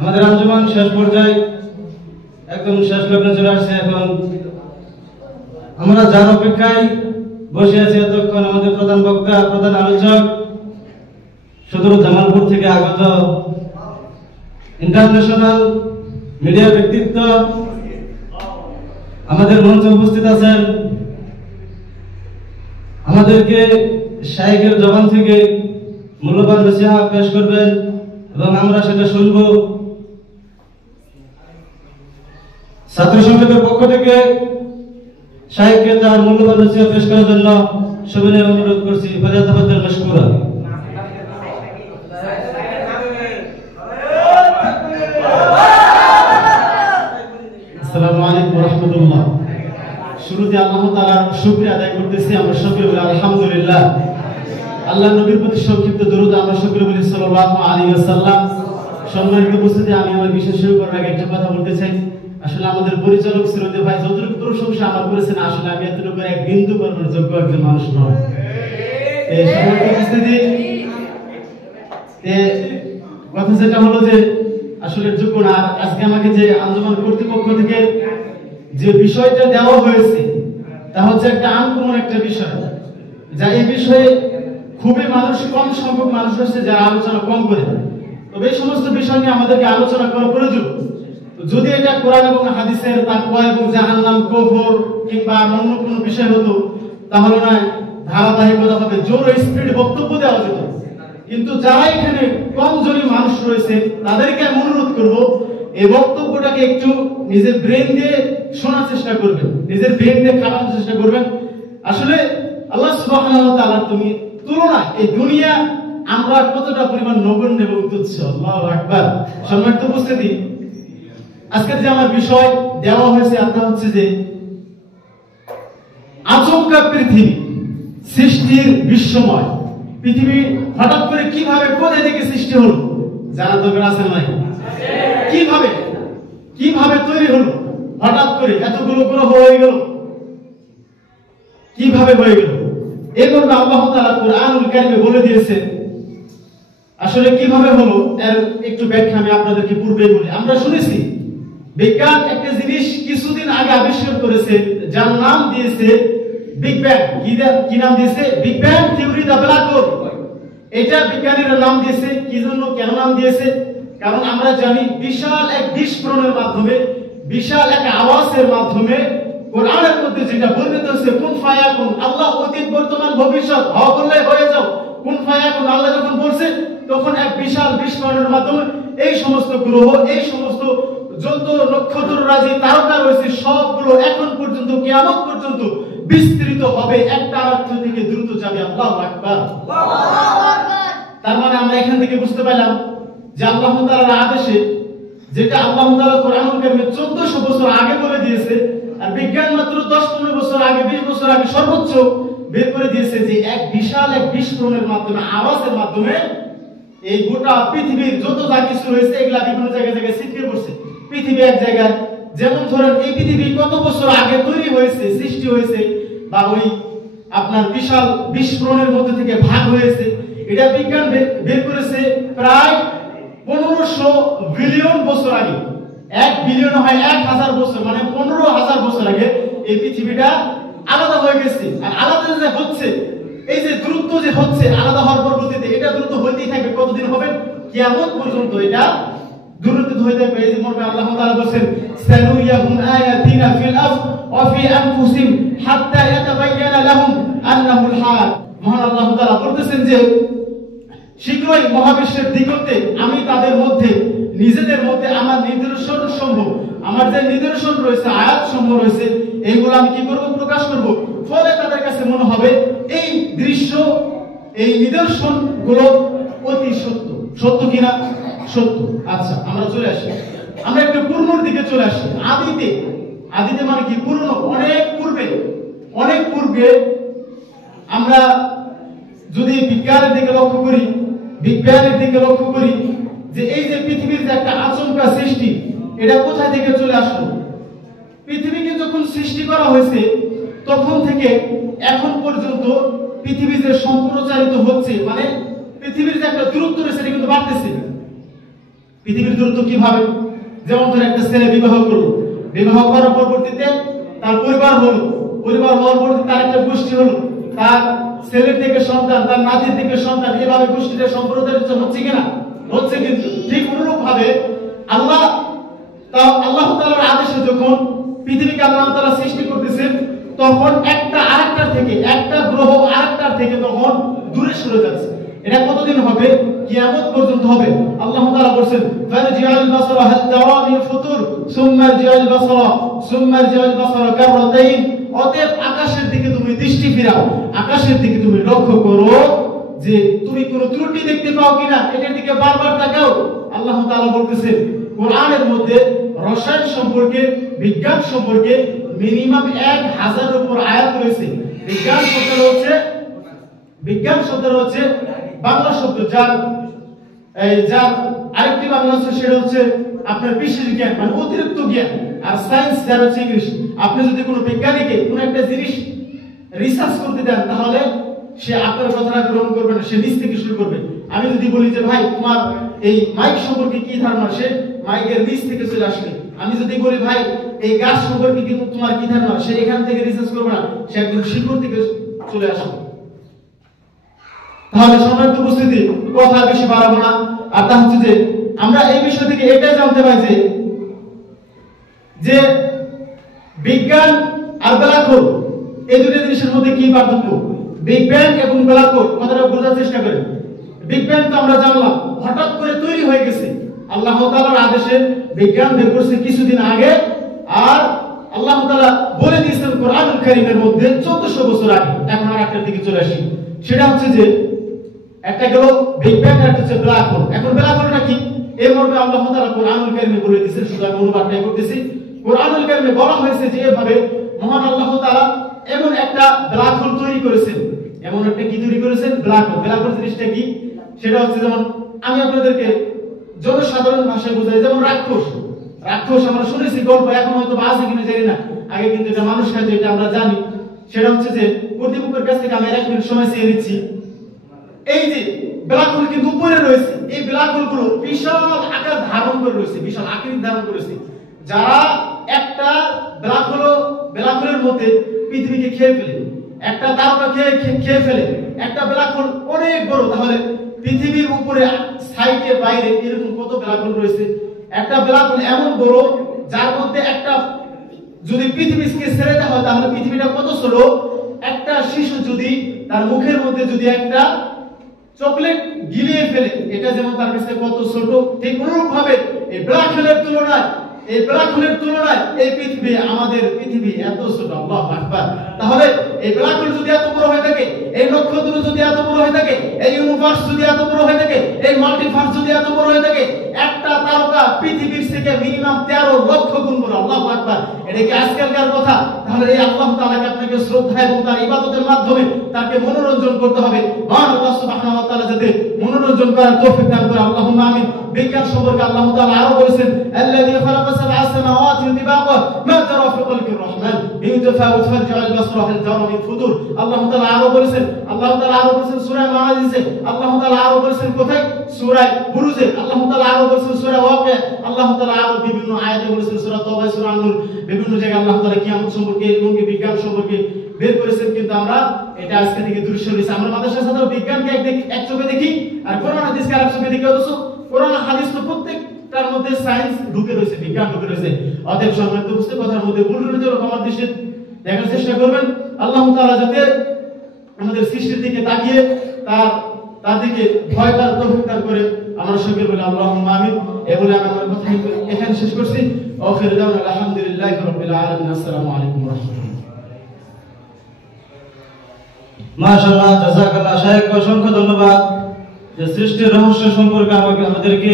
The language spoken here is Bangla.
আমাদের আঞ্জুমান শেষ পর্যায়ে একদম শেষ লগ্নে চলে আসছে। এখন আমরা যার অপেক্ষায় বসে আছি এতক্ষণ আমাদের প্রধান বক্তা, প্রধান আলোচক, সদর জামালপুর থেকে আগত ইন্টারন্যাশনাল মিডিয়া ব্যক্তিত্ব আমাদের মঞ্চে উপস্থিত আছেন। আমাদেরকে শাইখের জবান থেকে মূল্যবান নসিহত পেশ করবেন এবং আমরা সেটা শুনব। ছাত্র সংসদের পক্ষ থেকে শাইখকে তার মূল্যবান নসিহত পেশ করার জন্য সবিনয় অনুরোধ করছি। ফালিয়াতাফাদ্দাল মাশকুরা। আসসালামু আলাইকুম ওয়া রাহমাতুল্লাহ। শুরুতে আল্লাহ তাআলার শুকরিয়া আদায় করতেছি। আমরা সকলে বলি আলহামদুলিল্লাহ। আল্লাহ নবীর প্রতি সংক্ষিপ্ত দরুদ আমরা সকলে বলি সাল্লাল্লাহু আলাইহি ওয়াসাল্লাম। সম্মানিত উপস্থিতি, আমি আমার বিশেষ শুরু করার আগে একটা কথা বলতে চাই। আসলে আমাদের পরিচালক শ্রদ্ধেয় ভাই যতটুকু প্রশংসা আমার করেছেন, আসলে আমি এতটুকু এক বিন্দু করার যোগ্য একজন মানুষ নয়। এই সম্মানিত উপস্থিতি, কথা যেটা হলো যে আসলে যোগ্য না। আজকে আমাকে যে আঞ্জুমান কর্তৃপক্ষ থেকে যে বিষয়টা দেওয়া হয়েছে তা হচ্ছে একটা আনকমন একটা বিষয়, যা এই বিষয়ে খুবই কম সংখ্যক মানুষ আছে যারা আলোচনা কম করে। তবে এই সমস্ত বিষয় নিয়ে আমাদেরকে আলোচনা করা প্রয়োজন। যদি এটা কোরআন এবং হাদিসের তাকওয়া এবং জাহান্নাম, কুফর কিংবা অন্য কোনো বিষয় হতো তাহলে না ধারাবাহিকতা হবে, জোর স্পিড বক্তব্য দেওয়া যেত। কিন্তু যারা এখানে কম জনই মানুষ রয়েছে তাদেরকে আমি অনুরোধ করব, এই বক্তব্যটাকে একটু নিজের ব্রেন দিয়ে শোনার চেষ্টা করবেন, নিজের ব্রেন দিয়ে খাটানোর চেষ্টা করবেন। আসলে আল্লাহ সুবহানাহু ওয়া তাআলা তুমি তুলনা এই দুনিয়া আমরা কতটা পরিমাণ নগণ্য এবং তুচ্ছ। আল্লাহু আকবার। সম্মানিত উপস্থিতি, আজকে যে আমার বিষয় দেওয়া হয়েছে তা হচ্ছে যে আচমকা পৃথিবী, সৃষ্টির বিস্ময়। পৃথিবী হঠাৎ করে কিভাবে কোথা থেকে সৃষ্টি হলো জানা দরকার আছে নাই? কিভাবে তৈরি হলো, হঠাৎ করে এতগুলো গ্রহ হয়ে গেল, কিভাবে হয়ে গেল? এগুলো আল্লাহ তাআলা কুরআনুল কারীমে বলে দিয়েছেন। আসলে কিভাবে হলো এর একটু ব্যাখ্যা আমি আপনাদেরকে পূর্বে বলি। আমরা শুনেছি বিজ্ঞান একটা জিনিস কিছুদিন আগে আবিষ্কার করেছে যার নাম দিয়েছে বিগ ব্যাং। কি নাম দিয়েছে? Big bang theory, the black hole. এটা বিজ্ঞানীরা নাম দিয়েছে কি জন্য, কেন নাম দিয়েছে? কারণ আমরা জানি বিশাল এক বিস্ফোরণের মাধ্যমে, বিশাল এক আওয়াজের মাধ্যমে কোরআনের মধ্যে যেটা বর্ণিত হয়েছে কুন ফায়াকুন, আল্লাহ অতীত বর্তমান ভবিষ্যৎ হওয়া বললে হয়ে যাও, কুন ফায়াকুন আল্লাহ যখন বলছে তখন এক বিশাল বিস্ফোরণের মাধ্যমে এই সমস্ত গ্রহ, এই সমস্ত যত নক্ষত্র রাজি তারকা রয়েছে সবগুলো এখন পর্যন্ত কিয়ামত পর্যন্ত বিস্তৃত হবে, একটা আরেকটা থেকে দ্রুত যাবে। আল্লাহু আকবার। তার মানে আমরা এখান থেকে বুঝতে পারলাম যে আল্লাহ তাআলার আদেশে, যেটা আল্লাহ তাআলা কোরআনুল কারীমে 1400 বছর আগে বলে দিয়েছে, আর বিজ্ঞান মাত্র 10-15 বছর আগে, 20 বছর আগে সর্বোচ্চ বের করে দিয়েছে যে এক বিশাল এক বিস্ফোরণের মাধ্যমে, আওয়াজের মাধ্যমে এই গোটা পৃথিবীর যত যা কিছু রয়েছে এগুলা বিভিন্ন জায়গায় ছিটকে পড়ছে। পৃথিবী এক জায়গায়, যেমন ধরেন এই পৃথিবী কত বছর আগে তৈরি হয়েছে, সৃষ্টি হয়েছে, বা ওই আপনার বিশাল বিস্ফোরণের মধ্যে থেকে ভাগ হয়েছে, এটা বিজ্ঞান বের করেছে প্রায় 1500 বিলিয়ন বছর আগে। 1 বিলিয়ন হয় 1000 বছর, মানে 15,000 বছর আগে এই পৃথিবীটা আলাদা হয়ে গেছে। আর আলাদা যে হচ্ছে, এই যে দ্রুত যে হচ্ছে আলাদা হওয়ার পরবর্তীতে এটা দ্রুত হইতেই থাকবে। কতদিন হবে? কিয়ামত পর্যন্ত এটা দ্রুত হয়ে যাবে। এই যে মনে আল্লাহ তাআলা বলেন সানুরিয়াহুম আয়াতিনা ফিল আরদ ওয়া ফি আনফুসিহিম হাত্তা ইয়াতাবায়ানা লাহুম আন্নাহুল হক। মহান আল্লাহ তাআলা বলতেছেন যে শীঘ্রই মহাবিশ্বের দিগন্তে আমি তাদের মধ্যে, নিজেদের মধ্যে আমার নিদর্শন সমূহ, আমার যে নিদর্শন রয়েছে, আয়াত সমূহ রয়েছে, এইগুলো আমি কি করব? প্রকাশ করব। ফলে তাদের কাছে মনে হবে এই দৃশ্য, এই নিদর্শন গুলো অতি সত্য। সত্য কিনা? সত্য। আচ্ছা, আমরা চলে আসি, আমরা একটু পূর্ণর দিকে চলে আসি। আদিতে মানে কি? পূর্ণ। অনেক পূর্বে আমরা যদি বিজ্ঞানের দিকে লক্ষ্য করি যে এই যে পৃথিবীর যে একটা আচমকা সৃষ্টি, এটা কোথা থেকে চলে আসলো? পৃথিবীকে যখন সৃষ্টি করা হয়েছে তখন থেকে এখন পর্যন্ত পৃথিবী যে সম্প্রচারিত হচ্ছে, মানে পৃথিবীর যে একটা দূরত্ব রয়েছে এটা কিন্তু বাড়তেছে। পৃথিবীর দূরত্ব কিভাবে? যেমন ধরে একটা ছেলে বিবাহ করলো, বিবাহ করার পরবর্তীতে তার পরিবার হলো, পরিবার হওয়ার পর তার একটা গোষ্ঠী হলো, তার ছেলের থেকে সন্তান, তার নাতির থেকে সন্তান, এভাবে গোষ্ঠীটা সম্প্রদায়ের হচ্ছে কিনা? হচ্ছে। কিন্তু ঠিক অনুরূপ ভাবে আল্লাহ তাআলার আদেশে যখন পৃথিবীকে আল্লাহ তাআলা সৃষ্টি করতেছেন, তখন একটা আরেকটার থেকে, একটা গ্রহ আরেকটার থেকে তখন দূরে সরে যাচ্ছে। এটা কতদিন হবে? কিয়ামত পর্যন্ত হবে। আল্লাহ তাআলা বলেন, ফারজিআল বাসারা হাল তারা মিন ফুতুর সুম্মা রজিআল বাসারা কাররাতাইন। অতএব আকাশের দিকে তুমি দৃষ্টি ফিরাও, আকাশের দিকে তুমি লক্ষ্য করো যে তুমি কোনো ত্রুটি দেখতে পাও কিনা, এটার দিকে বারবার তাকাও। আল্লাহ তাআলা বলতেছেন কোরআনের মধ্যে রসায়ন সম্পর্কে, বিজ্ঞান সম্পর্কে মিনিমাম 1000 উপর আয়াত রয়েছে। বিজ্ঞান শব্দ হচ্ছে বাংলা শব্দ, যার আরেকটি বাংলা হচ্ছে সেটা হচ্ছে আপনার বিশেষ জ্ঞান, মানে অতিরিক্ত জ্ঞান। আর সায়েন্স যার হচ্ছে ইংলিশ। আপনি যদি কোনো বিজ্ঞানীকে কোনো একটা জিনিস রিসার্চ করতে দেন, তাহলে সে আপনার কথাটা গ্রহণ করবে না, সে নিজ থেকে শুরু করবে। আমি যদি বলি যে ভাই তোমার এই মাইক সম্পর্কে কি ধারণা, সে মাইকের নিচ থেকে চলে আসবে। আমি যদি বলি ভাই এই গাছ সম্পর্কে কিন্তু তোমার কি ধারণা, সে এখান থেকে রিসার্চ করবে না, সে একদম শিকড় থেকে চলে আসবে। তাহলে সম্মানিত উপস্থিতি, কথা বেশি বাড়াবো না। আর তা হচ্ছে যে আমরা এই বিষয় থেকে এটাই জানতে পাই যে বিজ্ঞান আর ব্ল্যাক হোল, এই দুটো জিনিসের মধ্যে কি পার্থক্য? বিগ ব্যাং এবং ব্ল্যাক হোল কথাটা বোঝার চেষ্টা করেন। বিগ ব্যাং তো আমরা জানলাম হঠাৎ করে তৈরি হয়ে গেছে, আল্লাহ তাআলার আদেশে বিজ্ঞান বের করছে কিছুদিন আগে। আর আল্লাহ তাআলা বলে দিয়েছেন কোরআনুল কারীমের মধ্যে 1400 বছর আগে। এখন আর একটা দিকে চলে আসি, সেটা হচ্ছে যে একটা গেল বিগ ব্যাং, আর একটা হচ্ছে ব্ল্যাক হোল। এখন ব্ল্যাক হোলটা কি, এর মর্মে আল্লাহ তাআলা কোরআনুল কারীমে বলে দিয়েছেন। শুধু আমি অনুবাদটাই করতেছি। কোরআনুল কারীমে বলা হয়েছে যে এভাবে মহান আল্লাহ তাআলা এমন একটা ব্ল্যাক হোল তৈরি করেছেন। এমন একটা কি তৈরি করেছেন? Black hole. ব্ল্যাক হোল জিনিসটা কি? সেটা হচ্ছে যেমন আমি আপনাদেরকে জনসাধারণ ভাষায় বোঝাই, যেমন রাক্ষস। আমরা শুনেছি গল্প, এখন হয়তো আছে কিনা জানি না, আগে কিন্তু এটা মানুষ খাইতো, এটা আমরা জানি। সেটা হচ্ছে যে কর্তৃপক্ষের কাছ থেকে আমি 1 মিনিট সময় চেয়ে নিচ্ছি। এই যে ব্ল্যাক হোল কিন্তু উপরে রয়েছে, এই ব্ল্যাক হোল গুলো বিশাল আকার ধারণ করে রয়েছে, বিশাল আকৃতি ধারণ করেছে। যারা একটা ব্ল্যাক হোলের মধ্যে পৃথিবীকে খেয়ে ফেলে, একটা তারকা খেয়ে ফেলে, একটা ব্ল্যাক হোল অনেক বড়। তাহলে পৃথিবীর উপরে সাইডে বাইরে এরকম কত ব্ল্যাক হোল রয়েছে? একটা ব্ল্যাক হোল এমন বড় যার মধ্যে একটা যদি পৃথিবীকে ছেড়ে দেওয়া হয়, তাহলে পৃথিবীটা কত ছোট? একটা শিশু যদি তার মুখের মধ্যে যদি একটা চকলেট গিলিয়ে ফেলে, এটা যেমন তার কাছে কত ছোট, ঠিক অনুরূপ ভাবে এই ব্ল্যাক হোলের তুলনায় এই পৃথিবী, আমাদের পৃথিবী এত ছোট। আল্লাহু আকবার। তাহলে এই ব্ল্যাক হোল যদি এত বড় হয়ে থাকে, এই নক্ষত্র যদি এত বড় হয়ে থাকে, এই ইউনিভার্স যদি এত বড় হয়ে থাকে, এই মাল্টিভার্স যদি এত বড় হয়ে থাকে, একটা তারকা পৃথিবীর থেকে মিনিমাম 13 লক্ষ গুণ বড়। আল্লাহু আকবার। এটা কি আজকালকার কথা? তাহলে এই আল্লাহ তাআলাকে আপনাকে শ্রদ্ধা এবং তার ইবাদতের মাধ্যমে তাকে মনোরঞ্জন করতে হবে। মহান আল্লাহ সুবহানাহু ওয়া তাআলা যাতে মনোরঞ্জন করার তৌফিক দান করে, আল্লাহুম্মা আমিন। বিজ্ঞান সম্পর্কে আল্লাহ তাআলা আরো বলেছেন, আল্লাযী খালাকা সাবআ সামাওয়াতি তিবাকা মা তারা ফি খালকির রহমান মিন তাফাউত ফারজিআল বাসরা হাল তারা মিন ফুতুর। আল্লাহ তাআলা আরো বলেছেন সূরা মাআরিজে, আল্লাহ তাআলা আরো বলেছেন কোথায়? সূরা বুরুজে, আল্লাহ তাআলা আরো বলেছেন সূরা ওয়াকিয়া, আল্লাহ তাআলা আরো বিভিন্ন আয়াতে বলেছেন সূরা তাওবা, সূরা আন-নূর, বিভিন্ন জায়গায় আল্লাহ তাআলা কিয়ামত সম্পর্কে এবং বিজ্ঞান সম্পর্কে বের করেছেন। কিন্তু আমরা এটা আজকে থেকে দূরে সরে গেছি। আমরা মাদ্রাসার ছাত্র বিজ্ঞানকে এক চোখে দেখি আর কোরআন হাদিসকে আরেক চোখে দেখি। অথচ কোরআন হাদিস তো প্রত্যেকটার মধ্যে সায়েন্স ঢুকে রয়েছে, বিজ্ঞান ঢুকে রয়েছে। অতএব সম্মানিত বুঝতে কথার মধ্যে ভুল রয়েছে, আমার দৃষ্টি দেখার চেষ্টা করবেন। আল্লাহ তাআলা যাতে আমাদের সৃষ্টির দিকে তাকিয়ে তার দিকে ভয় করার তৌফিক দান করে। আমরা সকলে বলি আল্লাহুম্মা আমিন। এই বলে আমি আমার কথা এখানে শেষ করছি। আখির দাওয়ানা আলহামদুলিল্লাহি রাব্বিল আলামিন। আসসালামু আলাইকুম ওয়া রাহমাতুল্লাহ। মাশাআল্লাহ, জাযাকাল্লাহ শাইখ, অসংখ্য ধন্যবাদ যে সৃষ্টির রহস্য সম্পর্কে আমাদেরকে